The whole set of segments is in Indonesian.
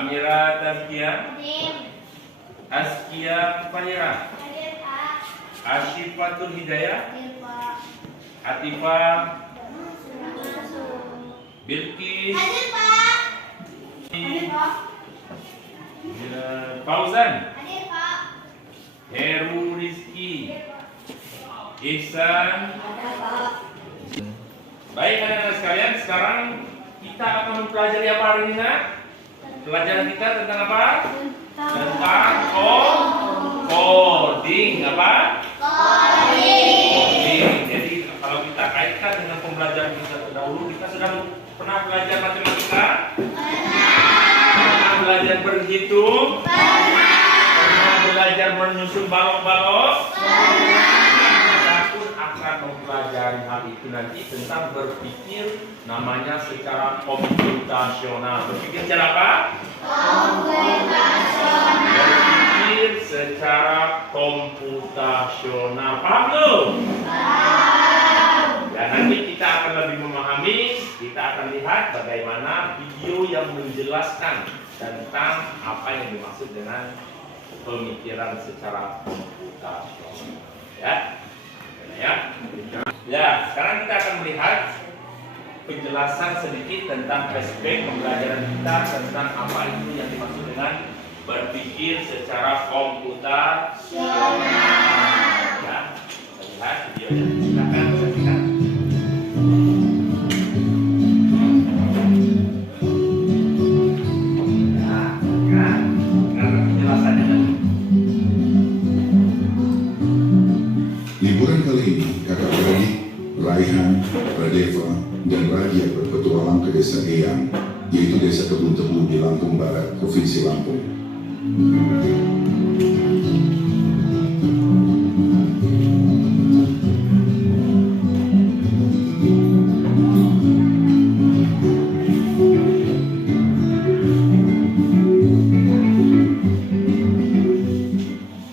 Amira Tazkia, Hadir. Askia Fahira, Hadir, Pak. Asyifatul Hidayah, Hadir, Pak. Atifah, Masuk. Bilqis, Hadir, Pak. Hadir, Pak. Fauzan, Hadir, Pak. Heru Rizki, Hadir, Pak. Ihsan. Ada, Pak. Baik anak-anak sekalian, sekarang kita akan mempelajari apa hari ini, nak? Pelajaran kita tentang apa? Tentang coding. Apa? Coding. Jadi kalau kita kaitkan dengan pembelajaran kita terdahulu, kita sudah pernah belajar matematika? Pernah belajar berhitung? Pernah belajar menyusun balok-balok? Kita pun akan mempelajari hal itu nanti tentang berpikir, namanya secara komputasional. Berpikir secara apa? Berpikir secara komputasional. Paham belum? Ya, nanti kita akan lebih memahami. Kita akan lihat bagaimana video yang menjelaskan tentang apa yang dimaksud dengan pemikiran secara komputasional. Ya, sekarang kita akan melihat penjelasan sedikit tentang aspek pembelajaran kita tentang apa itu yang dimaksud dengan berpikir secara komputasional. Ya, kita lihat videonya. Silakan saksikan. Liburan kali ini, kakak-beradik Raihan, Radeva, dan Radia berpetualang ke desa Eyang, yaitu desa Kebun Tebu di Lampung Barat, Provinsi Lampung.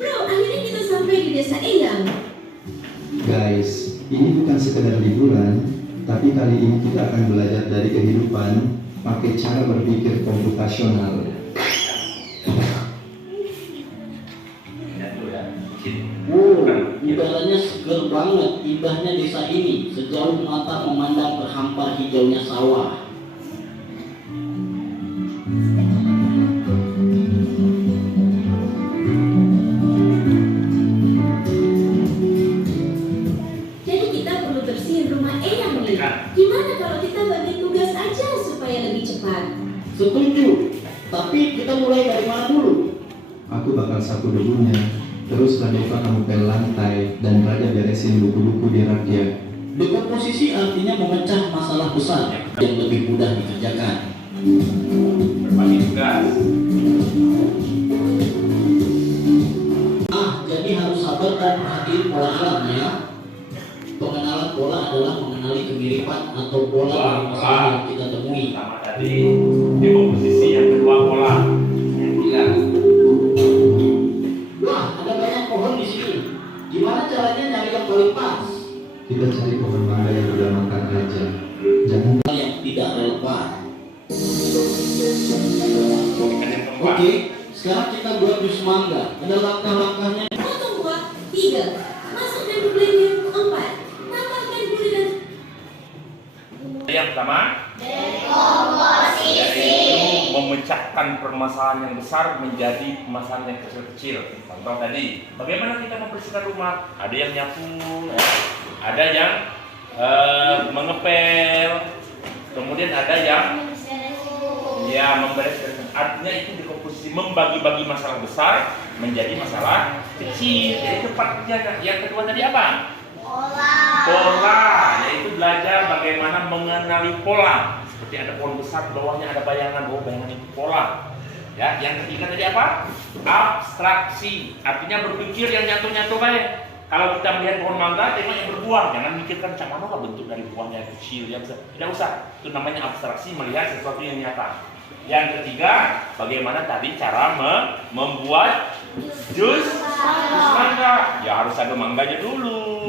Bro, akhirnya kita sampai di desa Eyang. Guys, ini bukan sekedar liburan, tapi kali ini kita akan belajar dari kehidupan pakai cara berpikir komputasional. Udaranya seger banget, indahnya desa ini. Sejauh mata memandang terhampar hijaunya sawah. Jadi kita perlu bersihin rumah Eyang nih. Gimana kalau kita bagi tugas aja supaya lebih cepat? Setuju, tapi kita mulai dari mana dulu? Aku bakal sapu debunya, terus Radeva kamu pel lantai, dan Raja beresin buku-buku di rak dia. Dekomposisi artinya memecah masalah besar yang lebih mudah dikerjakan. Berbagi tugas. Jadi harus sabar dan perhatiin pola alatnya. Pengenalan pola adalah mengenali kemiripan atau pola dari masalah yang kita temui. Pertama tadi dekomposisi, yang kedua pola. Yang ketiga. Wah, ada banyak pohon di sini. Gimana caranya nyari yang paling pas? Kita cari pohon mangga yang udah makan aja. Jangan Hal yang tidak relevan. Yang keempat. Oke, sekarang kita buat jus mangga. Ada langkah-langkahnya. Potong buah 3, masukkan ke blender 4, tambahkan gula dan Yang pertama, yaitu memecahkan permasalahan yang besar menjadi permasalahan yang kecil-kecil. Contoh tadi, bagaimana kita membersihkan rumah? Ada yang nyapu, ada yang mengepel, kemudian ada yang membereskan. Artinya itu dekomposisi, membagi-bagi masalah besar menjadi masalah kecil. Jadi cepat kerjanya. Yang kedua tadi apa? Pola, yaitu belajar bagaimana mengenali pola. Seperti ada pohon besar, bawahnya ada bayangan, bayangan itu pola. Ya, yang ketiga tadi apa? Abstraksi, artinya berpikir yang nyatu-nyatu baik. Kalau kita melihat pohon mangga, tengok yang berbuah, jangan mikirkan macam mana lah bentuk dari buahnya kecil, yang besar. Tidak usah, itu namanya abstraksi, melihat sesuatu yang nyata. Yang ketiga, bagaimana tadi cara membuat jus mangga. Ya harus ada mangganya dulu.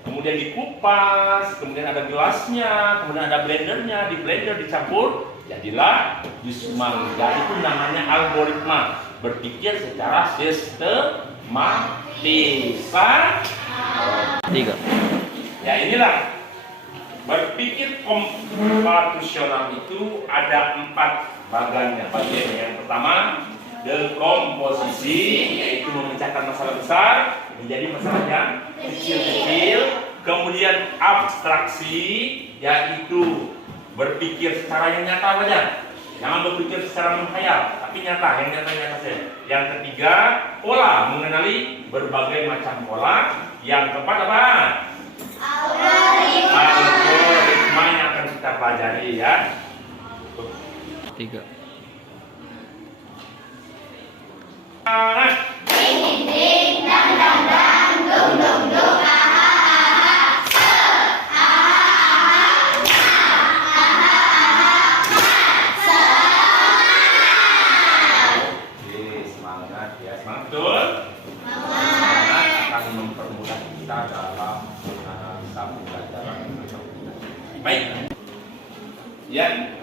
Kemudian dikupas, kemudian ada gelasnya, kemudian ada blendernya, di blender dicampur Jadilah Yusmangga itu namanya algoritma, berpikir secara sistematis. Tiga. Ya inilah berpikir komputasional itu ada 4 bagiannya. Bagian yang pertama dekomposisi, yaitu memecahkan masalah besar menjadi masalah yang kecil-kecil. Kemudian abstraksi, yaitu berpikir secara yang nyata saja, jangan berpikir secara menghayal, tapi nyata, yang nyata-nyata saja. Yang ketiga, pola, mengenali berbagai macam pola. Yang keempat apa? Algoritma yang akan kita pelajari ya. Tiga. Semangat ya, semangat betul. Semangat akan mempermudah kita dalam satu pelajaran. Baik. Ya,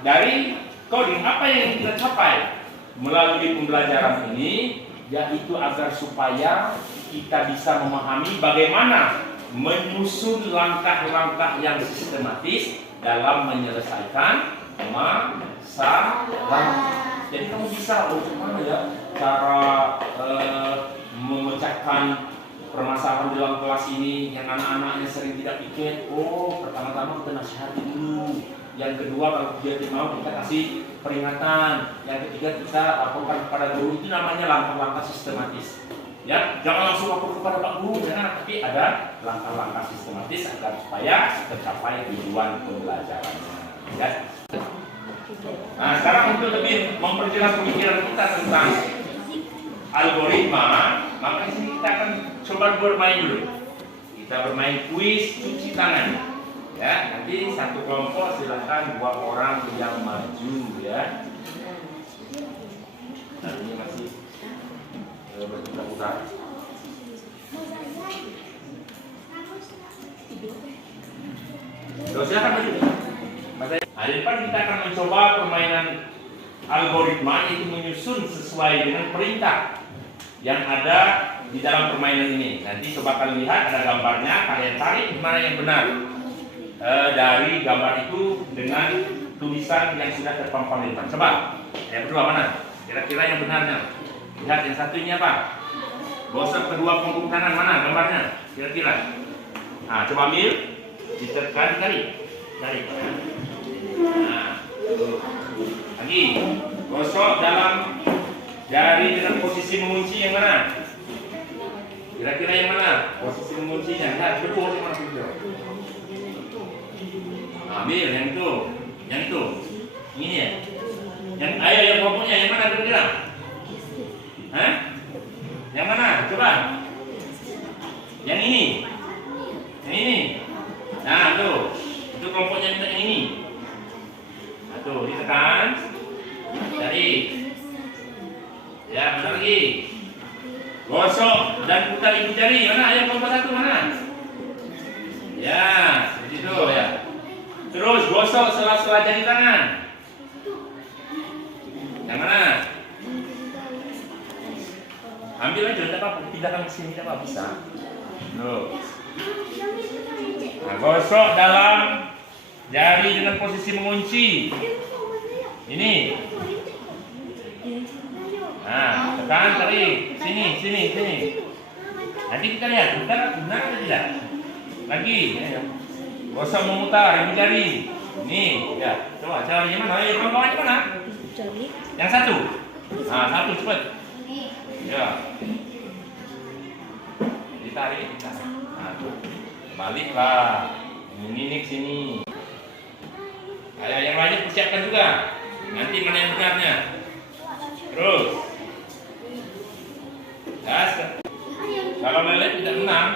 dari coding apa yang kita capai melalui pembelajaran ini, yaitu agar supaya kita bisa memahami bagaimana menyusun langkah-langkah yang sistematis dalam menyelesaikan masalah. Jadi kamu bisa, bagaimana ya cara memecahkan permasalahan dalam kelas ini yang anak-anaknya sering tidak pikir. Oh, pertama-tama kita nasihati dulu. Yang kedua, kalau dia tidak mau, kita kasih peringatan. Yang ketiga, kita laporkan kepada guru. Itu namanya langkah-langkah sistematis. Ya, jangan langsung lapor kepada Pak Guru, jangan. Tapi ada langkah-langkah sistematis agar supaya tercapai tujuan pembelajarannya. Ya. Nah, sekarang untuk lebih memperjelas pemikiran kita tentang algoritma, maka di sini kita akan coba bermain dulu. Kita bermain kuis cuci tangan. Ya, nanti satu kelompok silakan 2 orang yang maju ya. Nah, ini masih berputar-putar. Terus silakan maju. Hari depan kita akan mencoba permainan algoritma, yaitu menyusun sesuai dengan perintah yang ada di dalam permainan ini. Nanti coba kalian lihat ada gambarnya, kalian cari mana yang benar dari gambar itu dengan tulisan yang sudah terpampang di depan. Coba yang kedua mana? Kira-kira yang benarnya. Lihat yang satunya apa? Gosok kedua punggung kanan mana gambarnya? Kira-kira. Nah, coba ambil, ditekan, cari. Nah, lagi gosok dalam jari dengan posisi mengunci yang mana? Kira-kira yang mana? Posisi menguncinya. Lihat kedua yang mana video. Ambil yang itu, ini ya. Yang ayah yang pokoknya yang mana kira-kira? Hah? Yang mana? Coba. Yang ini. Nah, tuh. Itu kelompoknya minta yang ini. Nah, tuh, ditekan. Cari. Ya, mana lagi? Gosok dan putar ibu jari. Mana? Yang kelompok satu mana? Ya, seperti itu ya. Terus gosok sela-sela jari tangan. Yang mana? Ambil aja, tidak apa-apa. Pindahkan ke sini, tidak apa-apa. Bisa. Loh. Nah, gosok dalam jari dengan posisi mengunci. Ini. Nah, tekan tarik. Sini. Nanti kita lihat, benar atau tidak? Lagi. Gosok memutar ibu jari. Nih, ya. Coba cari yang mana? Ya, kawan-kawan mana? Yang satu. Nah, satu cepat. Ya. Ditarik. Nah, tuh. Baliklah. Ini ke sini. Ayo yang lainnya persiapkan juga. Nanti mana yang benarnya. Terus. Gas. Kalau melihat tidak menang,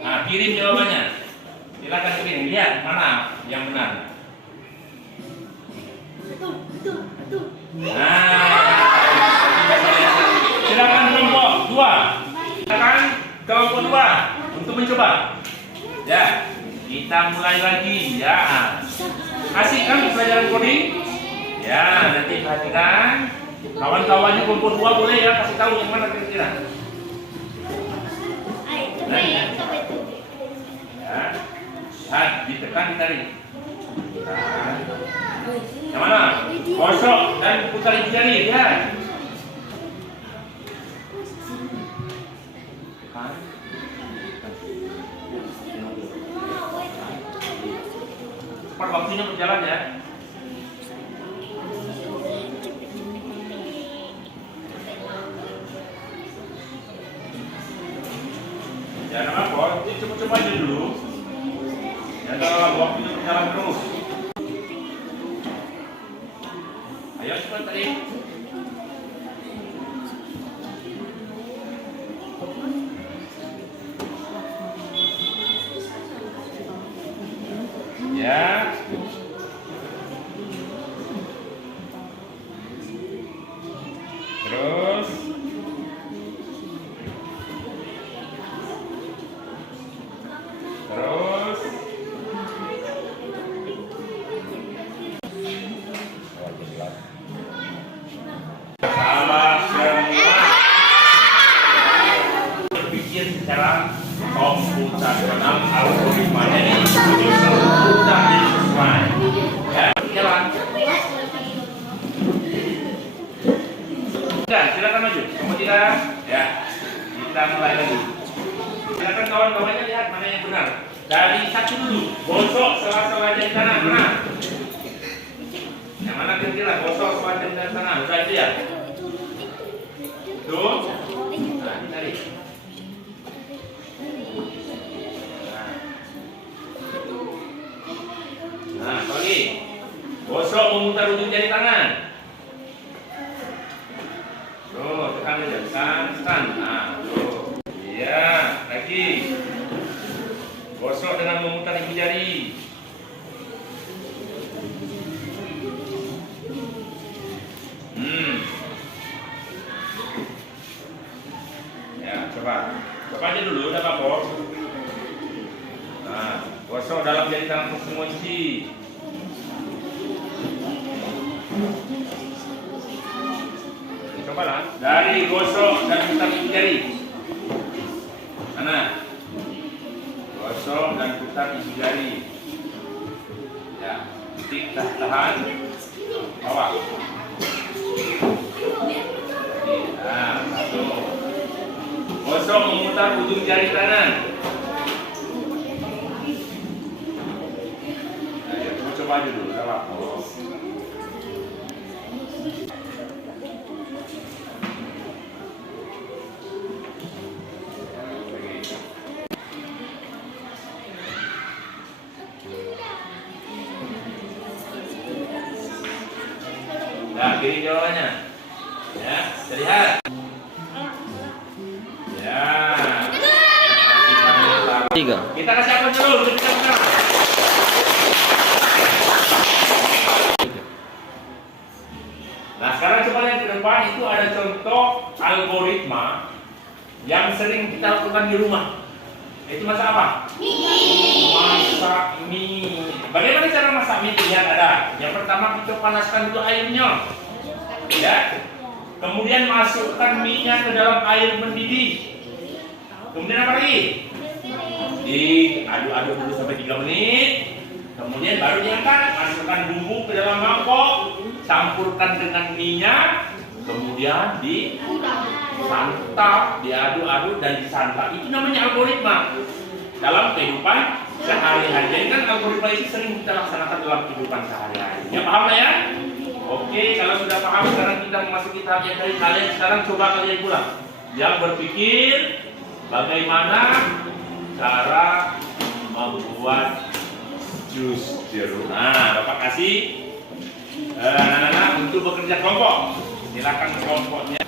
nah kirim jawabannya. Silakan kirim. Lihat mana yang benar. Nah, silakan kelompok 2. Silakan kelompok 2 untuk mencoba. Ya, kita mulai lagi ya. Asik kan pelajaran coding? Ya, nanti perhatikan. Kawan-kawannya kumpul dua boleh ya, kasih tahu yang mana kira-kira. Ya, ditekan ditarik. Yang mana? Gosok dan putar jari, ya. Cepat waktunya berjalan ya. Jangan apa, coba aja dulu. Jangan waktunya berjalan terus. Ayo cepat tadi. Ya. Terus. Terus. Salah semua. Berpikir secara komputasional algoritmanya ini sudah sesuai. Ya, jalan. Sudah, silakan maju. Kemudian, ya, kita mulai lagi. Silakan kawan-kawannya lihat mana yang benar. Dari satu dulu, gosok sela-sela jari kanan, mana? Yang mana kira-kira gosok sela jari kanan? Udah itu ya? Tuh. Nah, ditarik. Nah, lagi. Gosok memutar ujung jari tangan. Tuh, tekan aja, tekan. Nah, tuh. Iya, lagi. Gosok dengan memutar ibu jari. Ya, coba aja dulu, udah apa? Nah, gosok dalam jari tangan semua isi. Coba lah, dari gosok dan putar ibu jari. Mana? Gosok dan putar ibu jari. Ya, titik tahan. Bawah. Nah, satu. Gosok memutar ujung jari kanan. Nah, coba aja dulu, salah. Nah, kiri jawabannya. Ya, terlihat. Ya. 3. Kita kasih apa dulu? Kita sekarang. Nah, sekarang coba lihat ke depan itu ada contoh algoritma yang sering kita lakukan di rumah. Itu masak apa? Masak mie. Bagaimana cara masak mie? Lihat ada. Yang pertama kita panaskan dulu airnya. Ya. Kemudian masukkan mie-nya ke dalam air mendidih. Kemudian apa lagi? Diaduk-aduk dulu sampai 3 menit. Kemudian baru diangkat, masukkan bumbu ke dalam mangkok, campurkan dengan mie-nya, kemudian disantap, diaduk-aduk dan disantap. Itu namanya algoritma. Dalam kehidupan sehari-hari. Jadi kan algoritma itu sering kita laksanakan dalam kehidupan sehari-hari. Ya, paham lah ya? Oke, kalau sudah paham, sekarang kita memasuki tahap yang tadi. Kalian sekarang coba kalian pulang. Yang berpikir bagaimana cara membuat jus jeruk. Nah, Bapak kasih anak-anak untuk bekerja kelompok. Silakan kelompoknya.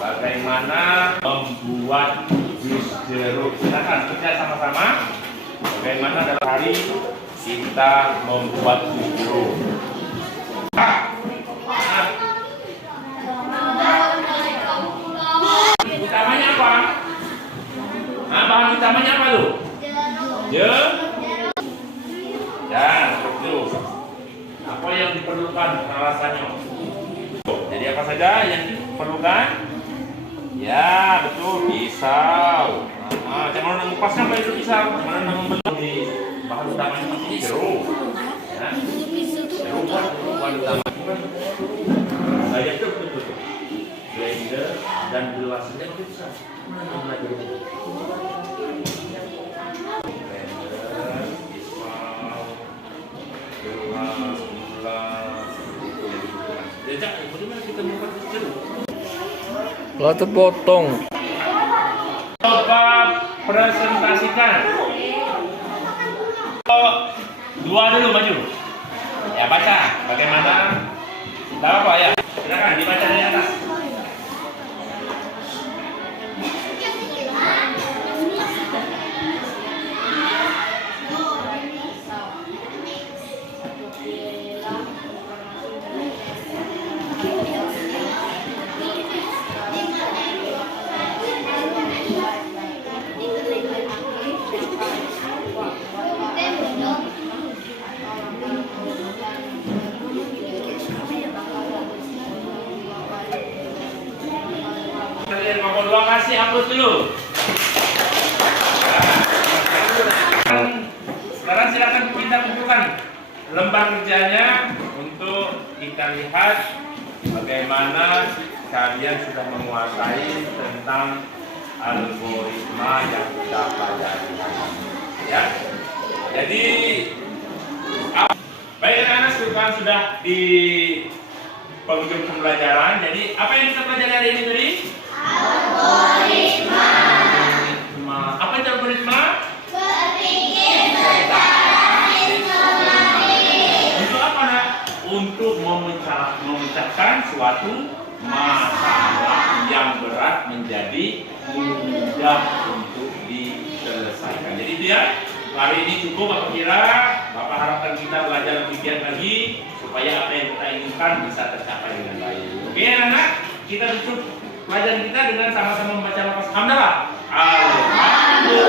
Bagaimana membuat jus jeruk. Silakan kerja sama-sama. Bagaimana dalam hari kita membuat jus jeruk. Utamanya apa? Nah, bahan utamanya apa tuh? Ya, seperti itu. Apa yang diperlukan alasannya? Jadi apa saja yang diperlukan? Ya betul, pisau. Nah, cara mengupasnya apa itu pisau? Cara membelah di bahan utamanya seperti jeruk. Ya. Jeruk bahan utama. Nah, ya itu betul. Blender dan gelasnya pakai pisau. Mana membelah jeruk? Lah terpotong. Coba presentasikan. Dua dulu maju. Ya baca. Bagaimana? Tidak apa ya. Silakan dibaca dari atas. Kalian mau dua kasih hapus dulu. Sekarang silakan kita kumpulkan lembar kerjanya untuk kita lihat bagaimana kalian sudah menguasai tentang algoritma yang kita pelajari. Ya. Jadi baik anak-anak sekarang sudah di penghujung pembelajaran. Jadi apa yang kita pelajari hari ini tadi? Algoritma. Apa itu algoritma? Berpikir secara sistematis. Untuk apa nak? Untuk memecahkan suatu masalah yang berat menjadi mudah untuk diselesaikan. Jadi itu ya. Hari ini cukup apa kira? Bapak harapkan kita belajar lebih giat lagi supaya apa yang kita inginkan bisa tercapai dengan baik. Oke anak, kita tutup pelajaran kita dengan sama-sama membaca lafaz hamdalah. Alhamdulillah.